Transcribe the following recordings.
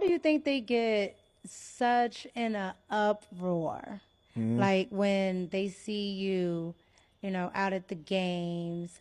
do you think they get such in an uproar? Like when they see you, out at the games,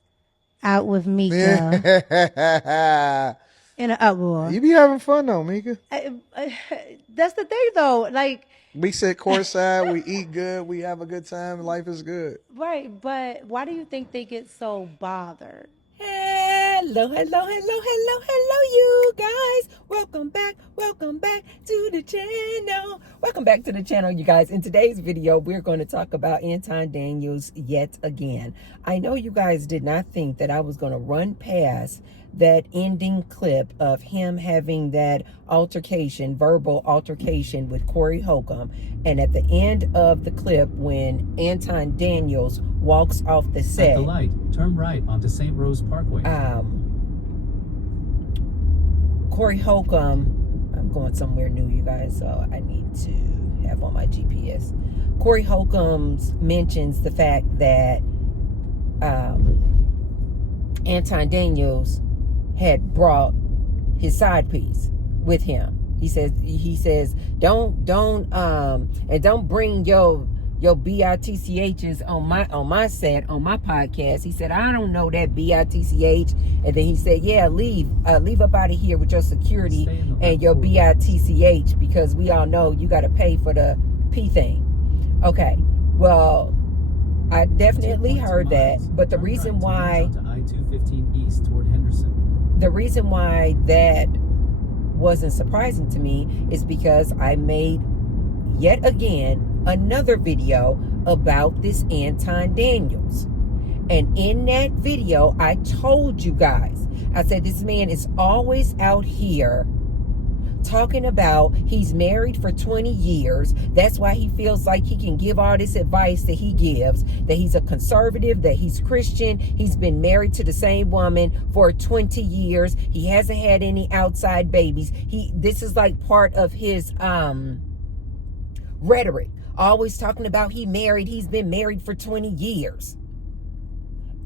out with Mika, Yeah. in an uproar. You be having fun though, Mika. That's the thing, though. Like, We sit courtside, we eat good, we have a good time, life is good. right, but why do you think they get so bothered? Hello, you guys. Welcome back to the channel. Welcome back to the channel, you guys. In today's video, we're going to talk about Anton Daniels yet again. I know you guys did not think that I was going to run past that ending clip of him having that verbal altercation with Corey Holcomb. And at the end of the clip, when Anton Daniels walks off the set. At the light, turn right onto St. Rose Parkway. Corey Holcomb, I'm going somewhere new, you guys, so I need to have on my GPS. Corey Holcomb mentions the fact that Anton Daniels had brought his side piece with him. He says don't bring your bitchs on my set, on my podcast. He said, I don't know that bitch. And then he said, yeah, leave up out of here with your security and your bitch, because we all know you got to pay for the P thing. Okay, well, I definitely heard that, but the reason why I-215 east toward Henderson. The reason why that wasn't surprising to me is because I made yet again another video about this Anton Daniels. And in that video, I told you guys, I said, this man is always out here talking about he's married for 20 years. That's why he feels like he can give all this advice that he gives, that he's a conservative, that he's Christian. He's been married to the same woman for 20 years. He hasn't had any outside babies. This is like part of his rhetoric. Always talking about he's been married for 20 years.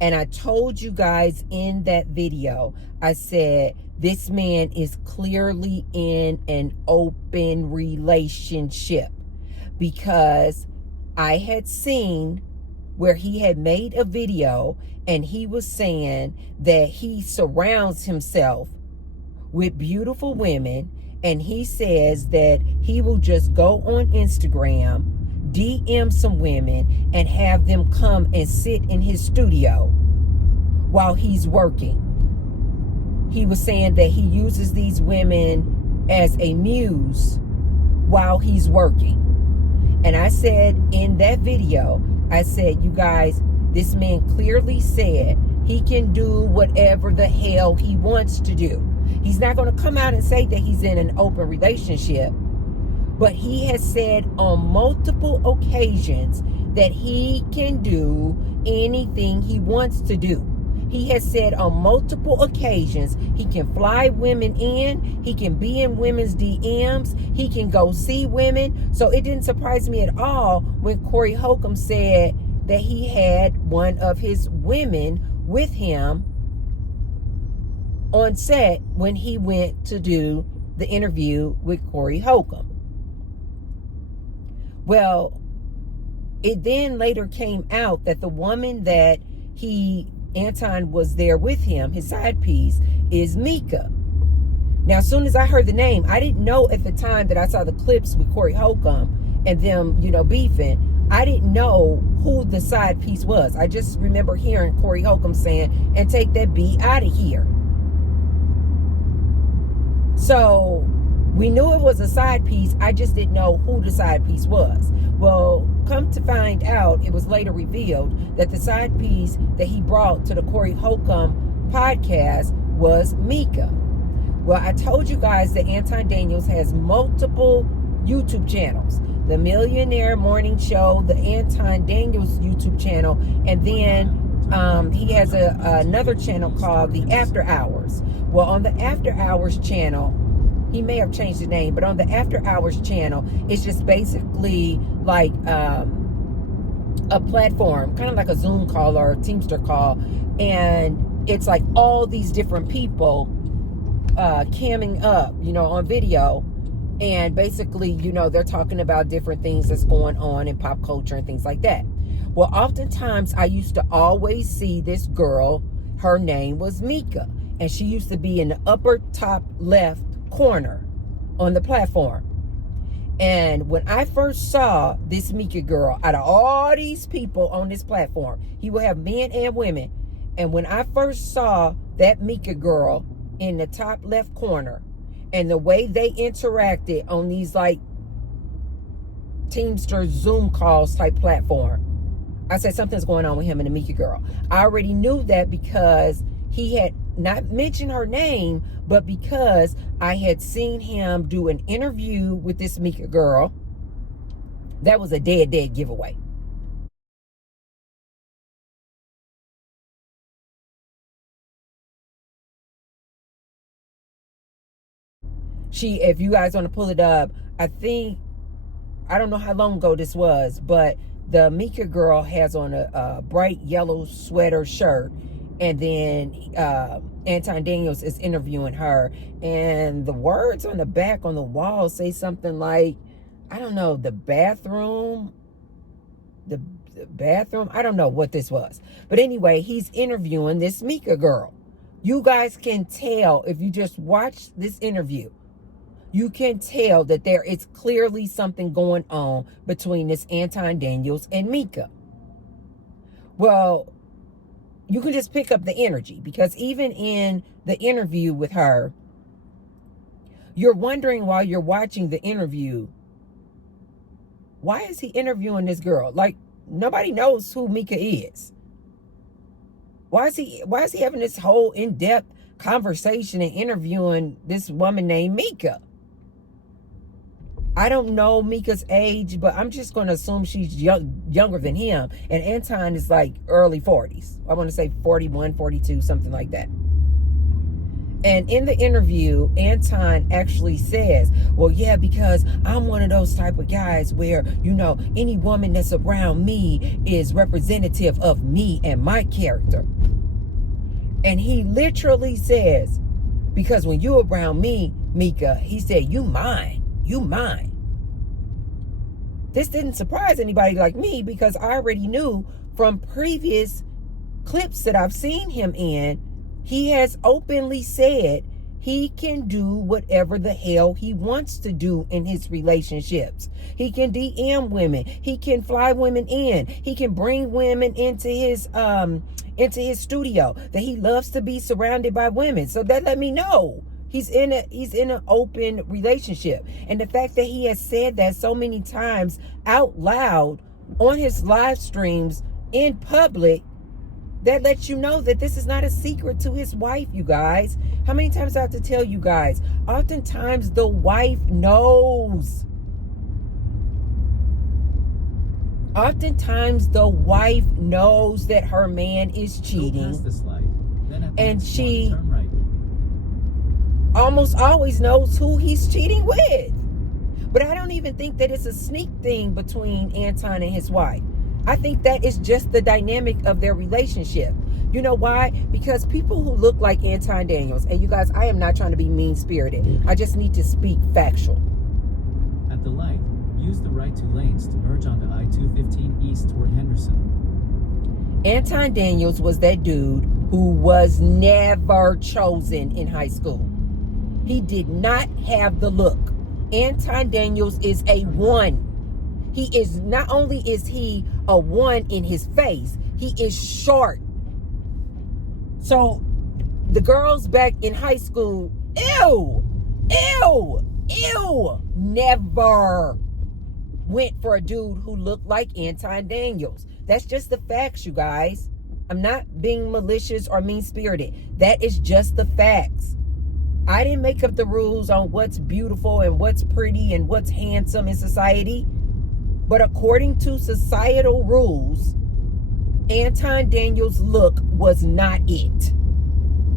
And I told you guys in that video, I said, this man is clearly in an open relationship, because I had seen where he had made a video and he was saying that he surrounds himself with beautiful women, and he says that he will just go on Instagram, DM some women, and have them come and sit in his studio while he's working. He was saying that he uses these women as a muse while he's working. And I said in that video, I said, you guys, this man clearly said he can do whatever the hell he wants to do. He's not going to come out and say that he's in an open relationship, but he has said on multiple occasions that he can do anything he wants to do. He has said on multiple occasions he can fly women in, he can be in women's DMs, he can go see women. So it didn't surprise me at all when Corey Holcomb said that he had one of his women with him on set when he went to do the interview with Corey Holcomb. Well, it then later came out that the woman that Anton was there with him, his side piece, is Mika. Now, as soon as I heard the name, I didn't know at the time that I saw the clips with Corey Holcomb and them, beefing. I didn't know who the side piece was. I just remember hearing Corey Holcomb saying, and take that B out of here. So we knew it was a side piece. I just didn't know who the side piece was. Well, come to find out, it was later revealed that the side piece that he brought to the Corey Holcomb podcast was Mika. Well, I told you guys that Anton Daniels has multiple YouTube channels. The Millionaire Morning Show, the Anton Daniels YouTube channel, and then he has another channel called the After Hours. Well, on the After Hours channel, he may have changed the name, but on the After Hours channel, it's just basically like a platform, kind of like a Zoom call or a Teamster call. And it's like all these different people camming up, on video And basically, you know, they're talking about different things that's going on in pop culture and things like that. Well, oftentimes I used to always see this girl. Her name was Mika, and she used to be in the upper top left corner on the platform. And when I first saw this Mika girl, out of all these people on this platform, he will have men and women. And when I first saw that Mika girl in the top left corner, and the way they interacted on these like Teamster Zoom calls type platform, I said something's going on with him and the Mika girl. I already knew that because he had not mentioned her name, but because I had seen him do an interview with this Mika girl. That was a dead giveaway. If you guys want to pull it up, I don't know how long ago this was, but the Mika girl has on a bright yellow sweater shirt, and then Anton Daniels is interviewing her, and the words on the back on the wall say something like, I don't know, the bathroom, I don't know what this was. But anyway, he's interviewing this Mika girl. You guys can tell if you just watch this interview. You can tell that there is clearly something going on between this Anton Daniels and Mika. Well, you can just pick up the energy, because even in the interview with her, you're wondering while you're watching the interview, why is he interviewing this girl? Like, nobody knows who Mika is. Why is he having this whole in-depth conversation and interviewing this woman named Mika? I don't know Mika's age, but I'm just going to assume she's younger than him. And Anton is like early 40s. I want to say 41, 42, something like that. And in the interview, Anton actually says, well, yeah, because I'm one of those type of guys where, you know, any woman that's around me is representative of me and my character. And he literally says, because when you around me, Mika, he said, you mine. This didn't surprise anybody like me, because I already knew from previous clips that I've seen him in, he has openly said he can do whatever the hell he wants to do in his relationships. He can DM women. He can fly women in. He can bring women into his studio, that he loves to be surrounded by women. So that let me know he's in an open relationship. And the fact that he has said that so many times out loud on his live streams in public, that lets you know that this is not a secret to his wife, you guys. How many times I have to tell you guys? Oftentimes the wife knows. Oftentimes the wife knows that her man is cheating. And she almost always knows who he's cheating with. But I don't even think that it's a sneak thing between Anton and his wife. I think that is just the dynamic of their relationship. You know why? Because people who look like Anton Daniels, and you guys, I am not trying to be mean-spirited. I just need to speak factual. At the light, use the right two lanes to merge onto I-215 east toward Henderson. Anton Daniels was that dude who was never chosen in high school. He did not have the look. Anton Daniels is a 1. He is, not only is he a 1 in his face, he is short. So the girls back in high school, never went for a dude who looked like Anton Daniels. That's just the facts, you guys. I'm not being malicious or mean-spirited. That is just the facts. I didn't make up the rules on what's beautiful and what's pretty and what's handsome in society. But according to societal rules, Anton Daniels' look was not it.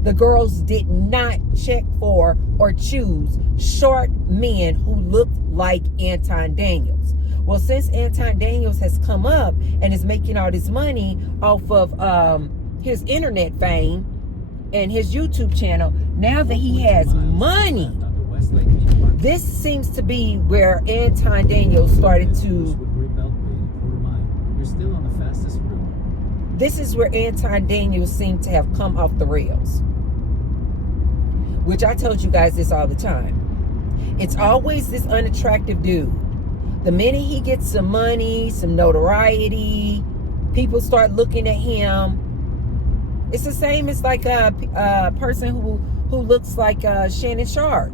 The girls did not check for or choose short men who looked like Anton Daniels. Well, since Anton Daniels has come up and is making all this money off of his internet fame and his YouTube channel, now that he has money, This seems to be where Anton Daniels started to. You're still on the fastest route. This is where Anton Daniels seemed to have come off the rails. Which I told you guys this all the time. It's always this unattractive dude. The minute he gets some money, some notoriety, people start looking at him. It's the same as like a person who looks like Shannon Sharp.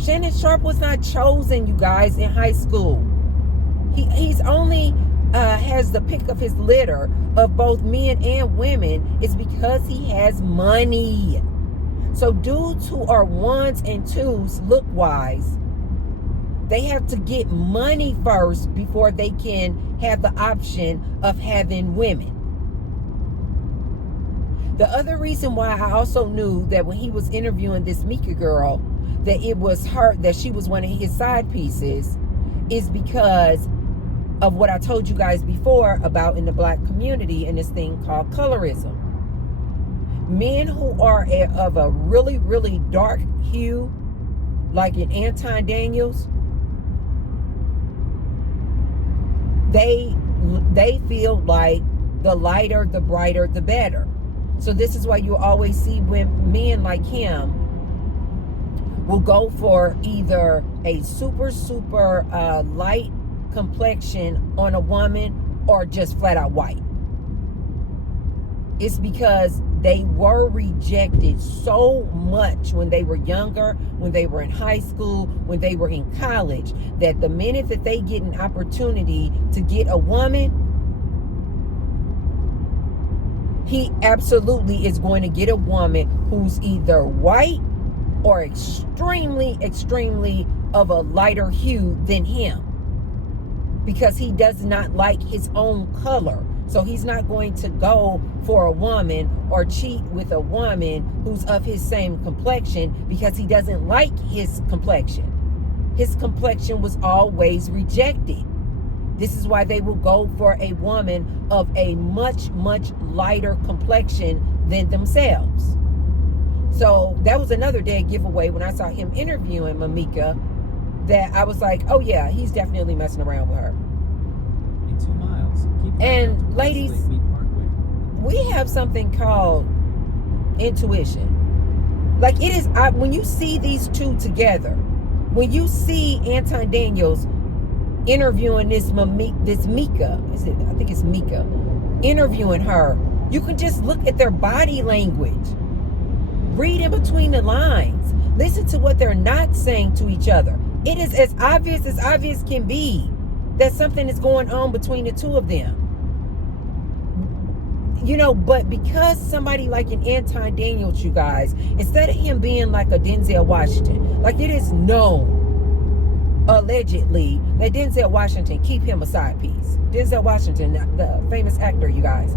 Shannon Sharp was not chosen, you guys, in high school. He's only has the pick of his litter of both men and women is because he has money. So dudes who are ones and twos look-wise, they have to get money first before they can have the option of having women. The other reason why I also knew that when he was interviewing this Mika girl, that it was her, that she was one of his side pieces, is because of what I told you guys before about in the black community and this thing called colorism. Men who are of a really, really dark hue, like in Anton Daniels, they feel like the lighter, the brighter, the better. So this is why you always see when men like him will go for either a super, super light complexion on a woman or just flat out white. It's because they were rejected so much when they were younger, when they were in high school, when they were in college, that the minute that they get an opportunity to get a woman, he absolutely is going to get a woman who's either white or extremely, extremely of a lighter hue than him, because he does not like his own color. So he's not going to go for a woman or cheat with a woman who's of his same complexion because he doesn't like his complexion. His complexion was always rejected. This is why they will go for a woman of a much, much lighter complexion than themselves. So that was another dead giveaway when I saw him interviewing Mamika, that I was like, oh yeah, he's definitely messing around with her. In 2 miles, keep And ladies, we have something called intuition. Like it is, when you see these two together, when you see Anton Daniels interviewing this Mika, I think it's Mika, interviewing her, you can just look at their body language. Read in between the lines. Listen to what they're not saying to each other. It is as obvious can be that something is going on between the two of them. You know, but because somebody like an Anton Daniels, you guys, instead of him being like a Denzel Washington, like it is known, allegedly, that Denzel Washington keep him a side piece. Denzel Washington, the famous actor, you guys.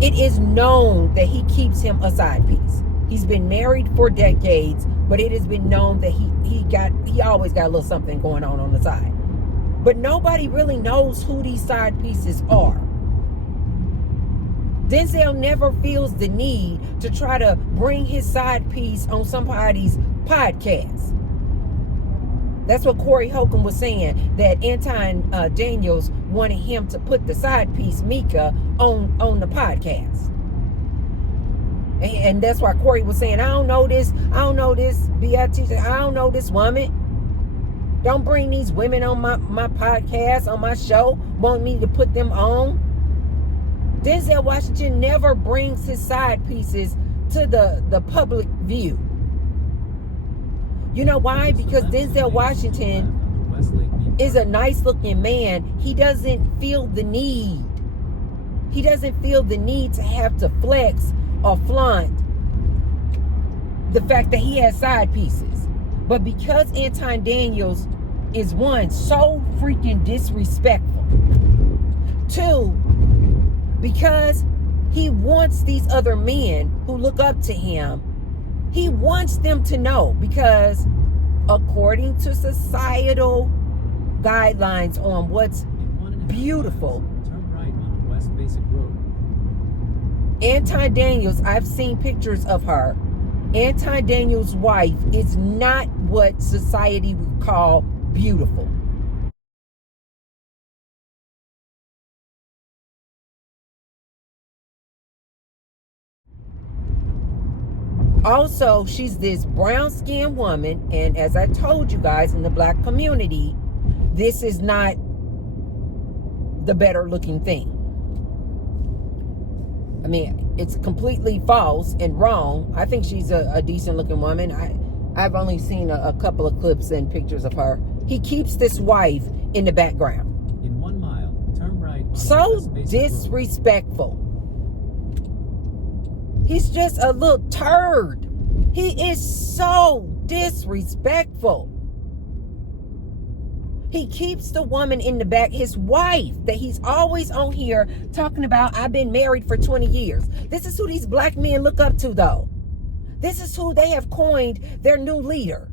It is known that he keeps him a side piece. He's been married for decades, but it has been known that he always got a little something going on the side. But nobody really knows who these side pieces are. Denzel never feels the need to try to bring his side piece on somebody's podcast. That's what Corey Holcomb was saying, that Anton Daniels wanted him to put the side piece, Mika, on the podcast. And that's why Corey was saying, I don't know this BIT, I don't know this woman. Don't bring these women on my podcast, on my show, want me to put them on. Denzel Washington never brings his side pieces to the public view. You know why? Because Denzel Washington is a nice looking man. He doesn't feel the need. He doesn't feel the need to have to flex or flaunt the fact that he has side pieces. But because Anton Daniels is, one, so freaking disrespectful. Two, because he wants these other men who look up to him, he wants them to know, because according to societal guidelines on what's beautiful, turn right on the West Basic Road. Anton Daniels, I've seen pictures of her Anton Daniels' wife is not what society would call beautiful. Also, she's this brown-skinned woman, and as I told you guys, in the black community, this is not the better looking thing. I mean, it's completely false and wrong. I think she's a decent looking woman. I've only seen a couple of clips and pictures of her. He keeps this wife in the background. In 1 mile, turn right. So disrespectful. He's just a little turd. He is so disrespectful. He keeps the woman in the back, his wife, that he's always on here talking about, I've been married for 20 years. This is who these black men look up to, though. This is who they have coined their new leader.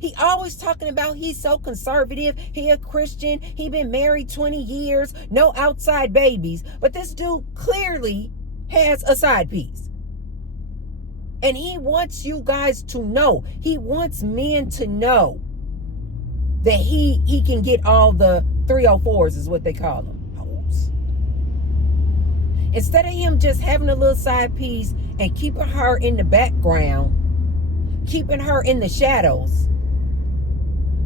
He always talking about he's so conservative. He a Christian. He been married 20 years. No outside babies. But this dude clearly has a side piece. And he wants you guys to know. He wants men to know that he can get all the 304s is what they call them. Hoes. Instead of him just having a little side piece and keeping her in the background, keeping her in the shadows.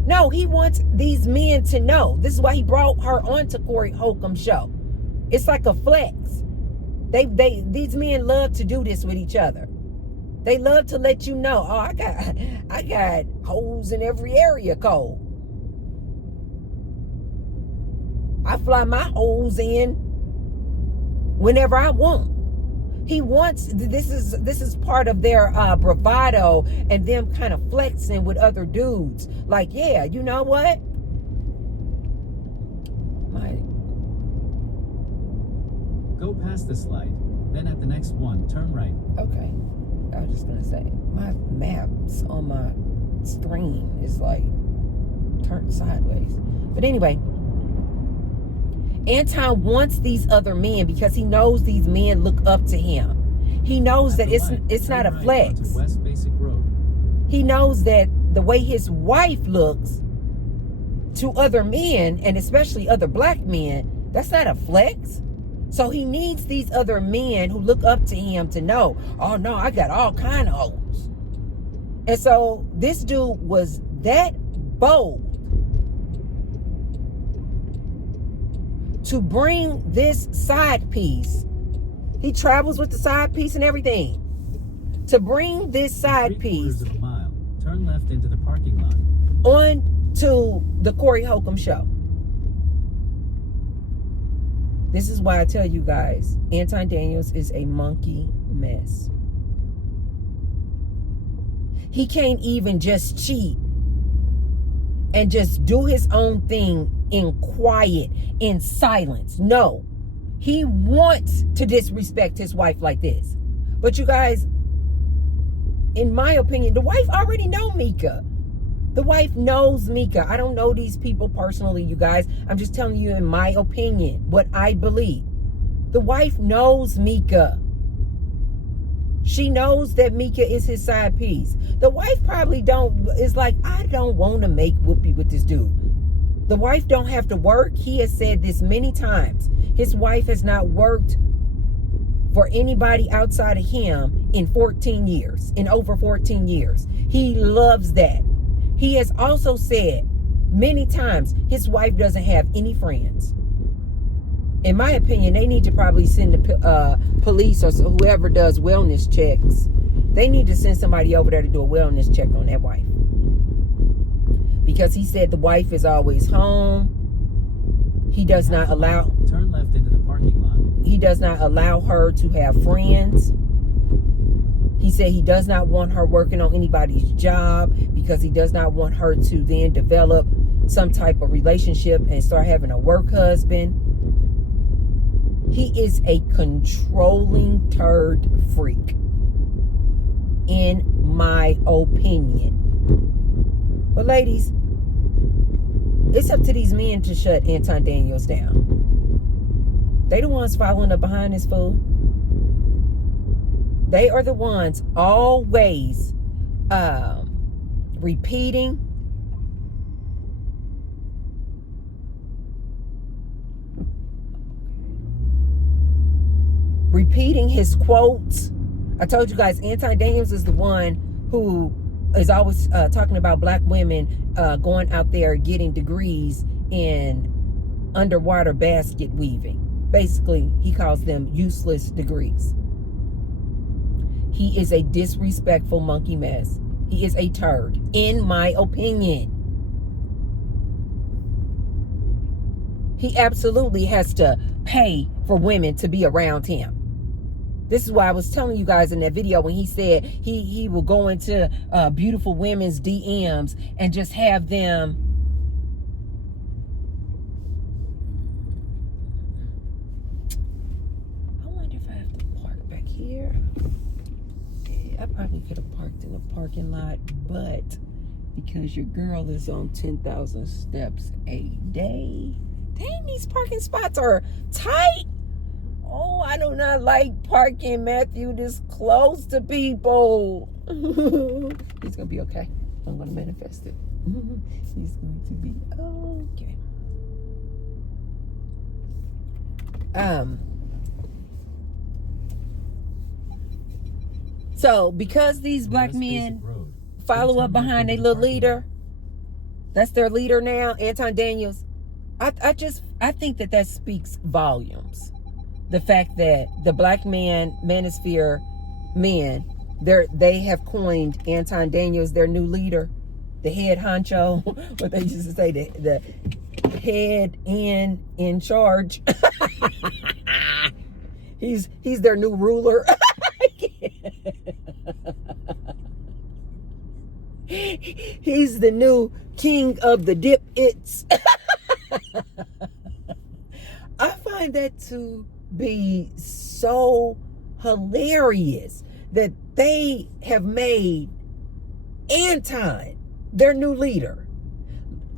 No, he wants these men to know. This is why he brought her onto Corey Holcomb's show. It's like a flex. These men love to do this with each other. They love to let you know, oh, I got holes in every area code. I fly my holes in whenever I want. He wants, this is part of their bravado and them kind of flexing with other dudes. Like, yeah, you know what? Go past this light. Then at the next one, turn right. Okay. I was just going to say, my maps on my screen is like turned sideways. But anyway, Anton wants these other men because he knows these men look up to him. He knows that it's not a flex. West Basic Road. He knows that the way his wife looks to other men, and especially other black men, that's not a flex. So he needs these other men who look up to him to know, oh no, I got all kind of hoes. And so this dude was that bold to bring this side piece. He travels with the side piece and everything. To bring this side piece of a mile, turn left into the parking lot. On to the Corey Holcomb show. This is why I tell you guys, Anton Daniels is a monkey mess. He can't even just cheat and just do his own thing in quiet, in silence. No, he wants to disrespect his wife like this. But you guys, in my opinion, the wife already know Mika. The wife knows Mika. I don't know these people personally, you guys. I'm just telling you in my opinion, what I believe. The wife knows Mika. She knows that Mika is his side piece. The wife probably is like, I don't want to make whoopee with this dude. The wife don't have to work. He has said this many times. His wife has not worked for anybody outside of him in 14 years, in over 14 years. He loves that. He has also said many times his wife doesn't have any friends. In my opinion, they need to probably send the police or whoever does wellness checks. They need to send somebody over there to do a wellness check on that wife. Because he said the wife is always home. He does not allow... Turn left into the parking lot. He does not allow her to have friends. He said he does not want her working on anybody's job because he does not want her to then develop some type of relationship and start having a work husband. He is a controlling turd freak, in my opinion. But ladies, it's up to these men to shut Anton Daniels down. They the ones following up behind this fool. They are the ones always repeating his quotes. I told you guys, Anton Daniels is the one who is always talking about black women going out there getting degrees in underwater basket weaving. Basically, he calls them useless degrees. He is a disrespectful monkey mess. He is a turd, in my opinion. He absolutely has to pay for women to be around him. This is why I was telling you guys in that video when he said he will go into beautiful women's DMs and just have them here. I probably could have parked in the parking lot, but because your girl is on 10,000 steps a day, dang, these parking spots are tight. Oh, I do not like parking, Matthew, this close to people. He's gonna be okay. I'm gonna manifest it. He's going to be okay. So, because these black men follow up behind their little leader, that's their leader now, Anton Daniels, I think that speaks volumes. The fact that the black manosphere men, they have coined Anton Daniels their new leader, the head honcho, what they used to say, the head in charge. He's their new ruler. He's the new king of the dip-its. I find that to be so hilarious that they have made Anton their new leader.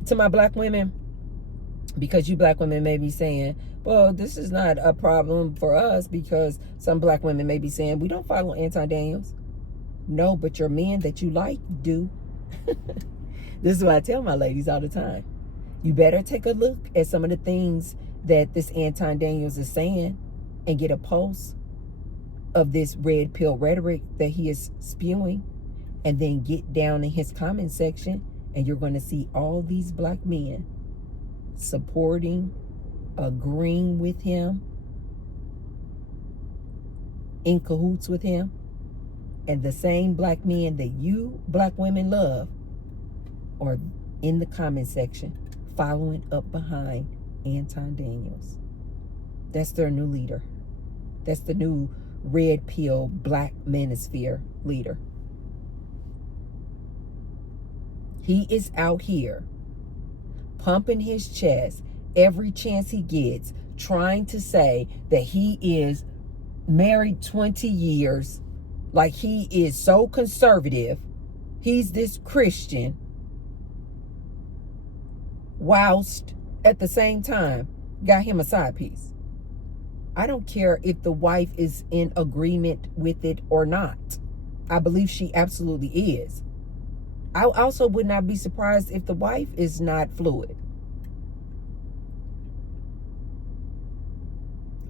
To my black women, because you black women may be saying, well, this is not a problem for us, because some black women may be saying, we don't follow Anton Daniels. No, but your men that you like do. This is what I tell my ladies all the time. You better take a look at some of the things that this Anton Daniels is saying and get a pulse of this red pill rhetoric that he is spewing, and then get down in his comment section, and you're going to see all these black men supporting, agreeing with him, in cahoots with him, and the same black men that you black women love are in the comment section following up behind Anton Daniels. That's their new leader. That's the new red pill black manosphere leader. He is out here pumping his chest every chance he gets, trying to say that he is married 20 years, like he is so conservative. He's this Christian, whilst at the same time got him a side piece. I don't care if the wife is in agreement with it or not. I believe she absolutely is. I also would not be surprised if the wife is not fluid.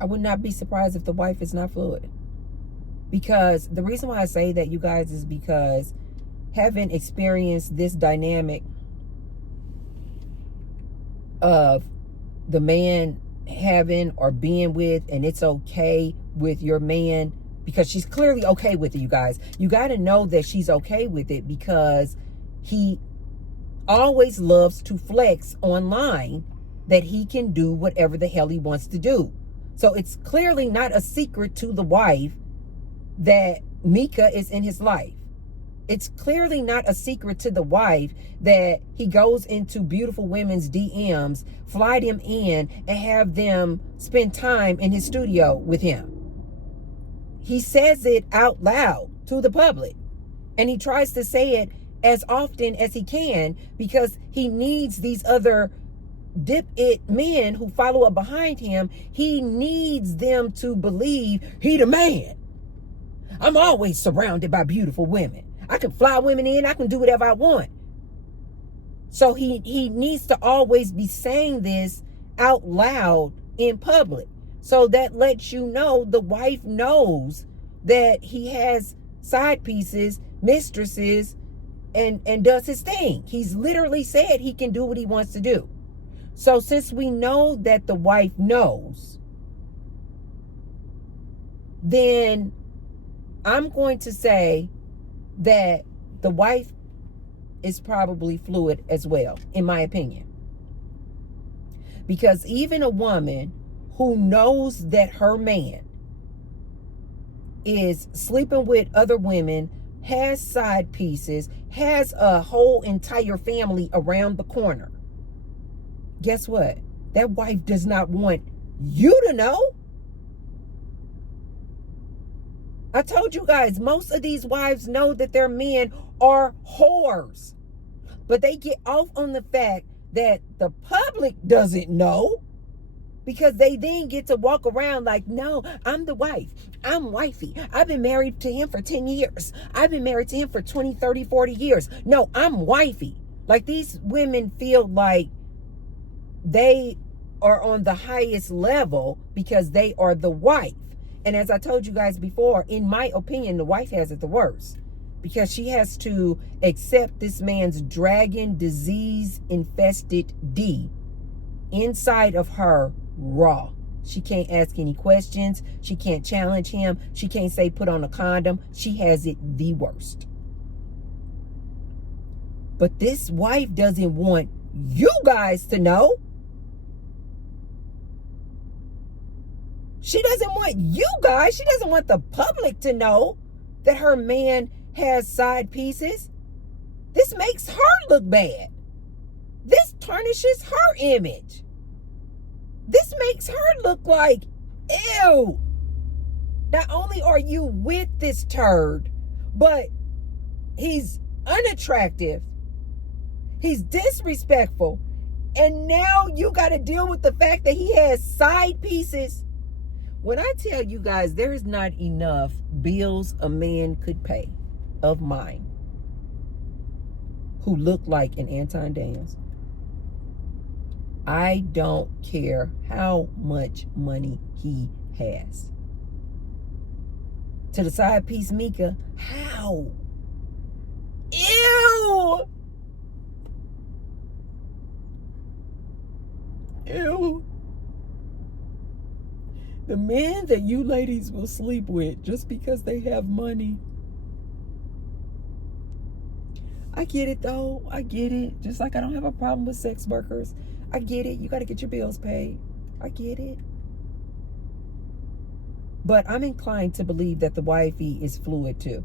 I would not be surprised if the wife is not fluid. Because the reason why I say that, you guys, is because having experienced this dynamic of the man having or being with, and it's okay with your man, because she's clearly okay with it, you guys. You got to know that she's okay with it, because he always loves to flex online that he can do whatever the hell he wants to do. So it's clearly not a secret to the wife that Mika is in his life. It's clearly not a secret to the wife that he goes into beautiful women's DMs, fly them in, and have them spend time in his studio with him. He says it out loud to the public, and he tries to say it as often as he can, because he needs these other dip-it men who follow up behind him. He needs them to believe he the man. I'm always surrounded by beautiful women. I can fly women in. I can do whatever I want. So he needs to always be saying this out loud in public. So that lets you know the wife knows that he has side pieces, mistresses, and does his thing. He's literally said he can do what he wants to do. So since we know that the wife knows, then I'm going to say that the wife is probably fluid as well, in my opinion. Because even a woman who knows that her man is sleeping with other women, has side pieces, has a whole entire family around the corner, guess what? That wife does not want you to know. I told you guys, most of these wives know that their men are whores. But they get off on the fact that the public doesn't know, because they then get to walk around like, no, I'm the wife. I'm wifey. I've been married to him for 10 years. I've been married to him for 20, 30, 40 years. No, I'm wifey. Like, these women feel like they are on the highest level because they are the wife. And as I told you guys before, in my opinion, the wife has it the worst, because she has to accept this man's dragon disease infested D inside of her raw. She can't ask any questions. She can't challenge him. She can't say put on a condom. She has it the worst. But this wife doesn't want you guys to know. She doesn't want you guys, she doesn't want the public to know that her man has side pieces. This makes her look bad. This tarnishes her image. This makes her look like, ew. Not only are you with this turd, but he's unattractive. He's disrespectful. And now you got to deal with the fact that he has side pieces. When I tell you guys, there's not enough bills a man could pay of mine who look like an Anton Daniels. I don't care how much money he has. To the side piece, Mika, how? Ew! Ew. The men that you ladies will sleep with just because they have money. I get it though. I get it. Just like I don't have a problem with sex workers. I get it. You got to get your bills paid. I get it. But I'm inclined to believe that the wifey is fluid too.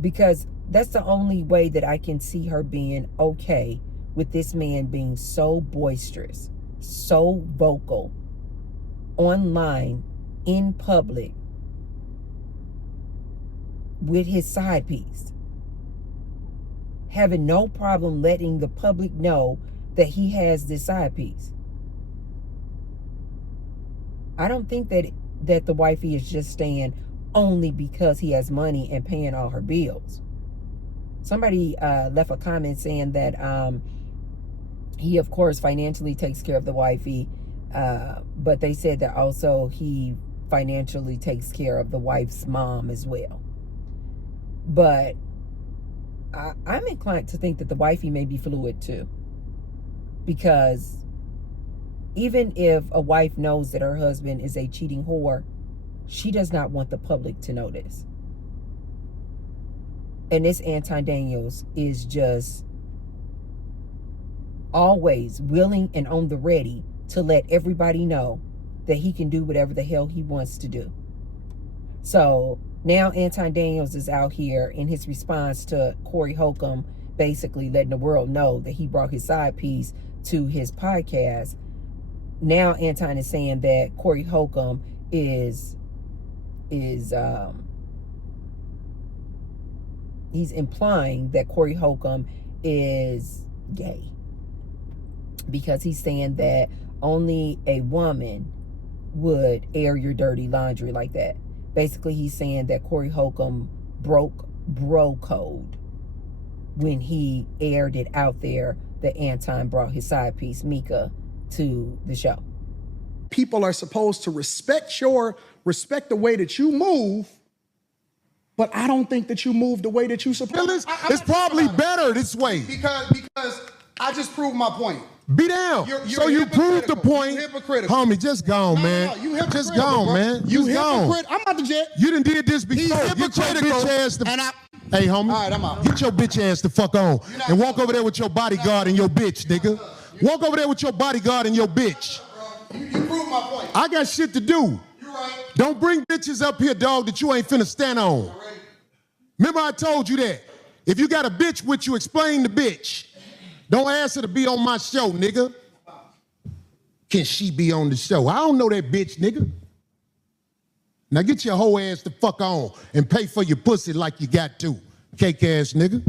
Because that's the only way that I can see her being okay with this man being so boisterous, so vocal, online, in public, with his side piece. Having no problem letting the public know that he has this side piece. I don't think that the wifey is just staying only because he has money and paying all her bills. Somebody left a comment saying that he, of course, financially takes care of the wifey, but they said that also he financially takes care of the wife's mom as well. But I'm inclined to think that the wifey may be fluid too. Because even if a wife knows that her husband is a cheating whore, she does not want the public to know this. And this Anton Daniels is just always willing and on the ready to let everybody know that he can do whatever the hell he wants to do. So now Anton Daniels is out here in his response to Corey Holcomb, basically letting the world know that he brought his side piece to his podcast. Now Anton is saying that Corey Holcomb is he's implying that Corey Holcomb is gay, because he's saying that only a woman would air your dirty laundry like that. Basically, he's saying that Corey Holcomb broke bro code when he aired it out there that Anton brought his side piece, Mika, to the show. People are supposed to respect the way that you move, but I don't think that you move the way that you supposed. It's probably better this way. Because I just proved my point. Be down. You're You proved the hypocritical. point. You're hypocritical. Homie, just gone, man. No, you hypocritical, just gone, bro. man. You Just gone. hypocrite. I'm out the jet. You done did this before. He's Get your hypocritical, bitch ass the... and Hey, homie. All right, I'm out. Get your bitch ass the fuck on. not And walk tough. over there with your bodyguard and your bitch, nigga. Walk over there with your bodyguard and your bitch. You proved my point. I got shit to do. You're right. Don't bring bitches up here, dog, that you ain't finna stand on. Remember I told you that. If you got a bitch with you, explain the bitch. Don't ask her to be on my show, nigga. Can she be on the show? I don't know that bitch, nigga. Now get your whole ass the fuck on and pay for your pussy like you got to, cake ass nigga.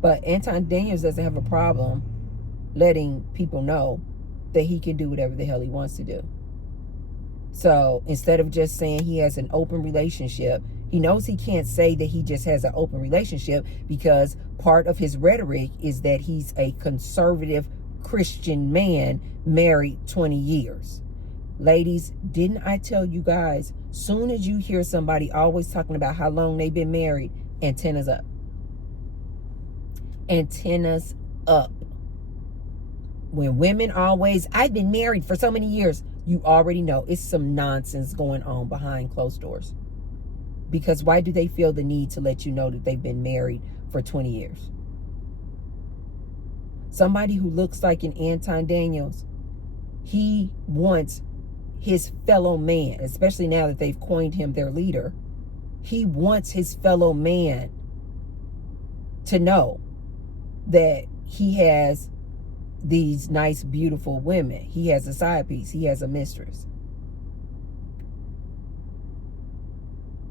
But Anton Daniels doesn't have a problem letting people know that he can do whatever the hell he wants to do. So instead of just saying he has an open relationship, he knows he can't say that he just has an open relationship because part of his rhetoric is that he's a conservative Christian man married 20 years. Ladies, didn't I tell you guys, soon as you hear somebody always talking about how long they've been married, antennas up. Antennas up. When women always, I've been married for so many years, you already know it's some nonsense going on behind closed doors. Because why do they feel the need to let you know that they've been married for 20 years? Somebody who looks like an Anton Daniels, he wants his fellow man, especially now that they've coined him their leader, he wants his fellow man to know that he has these nice, beautiful women. He has a side piece. He has a mistress.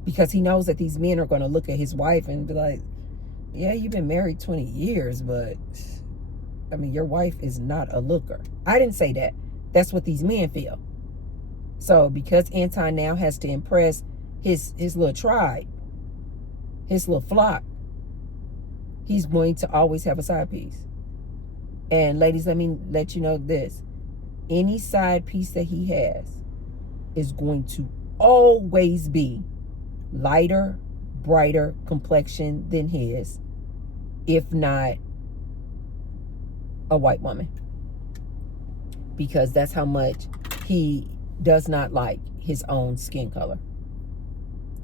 Because he knows that these men are going to look at his wife and be like, yeah, you've been married 20 years, but I mean, your wife is not a looker. I didn't say that. That's what these men feel. So because Anton now has to impress his little tribe, his little flock, he's going to always have a side piece. And ladies, let me let you know this. Any side piece that he has is going to always be lighter, brighter complexion than his, if not a white woman. Because that's how much he does not like his own skin color.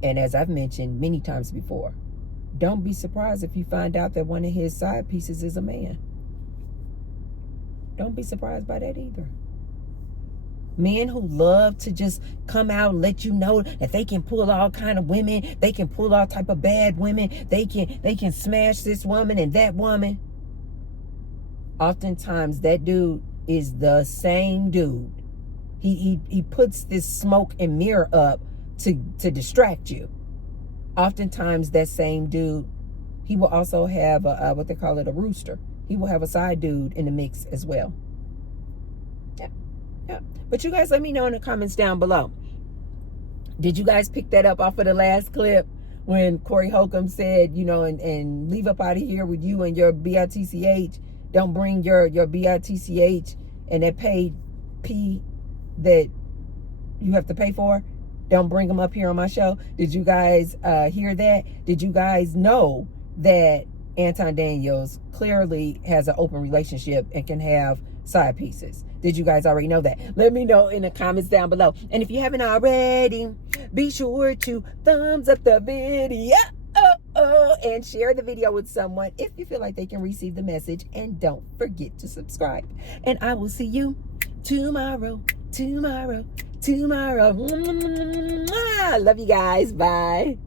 And as I've mentioned many times before, don't be surprised if you find out that one of his side pieces is a man. Don't be surprised by that either. Men who love to just come out and let you know that they can pull all kind of women, they can pull all type of bad women, they can smash this woman and that woman. Oftentimes that dude is the same dude. He puts this smoke and mirror up to distract you. Oftentimes that same dude, he will also have a what they call it, a rooster. He will have a side dude in the mix as well. Yeah. But you guys let me know in the comments down below. Did you guys pick that up off of the last clip when Corey Holcomb said, you know, and leave up out of here with you and your BITCH. Don't bring your BITCH and that paid P that you have to pay for. Don't bring them up here on my show. Did you guys hear that? Did you guys know that Anton Daniels clearly has an open relationship and can have side pieces? Did you guys already know that? Let me know in the comments down below. And if you haven't already, be sure to thumbs up the video and share the video with someone if you feel like they can receive the message. And don't forget to subscribe. And I will see you tomorrow. Love you guys. Bye.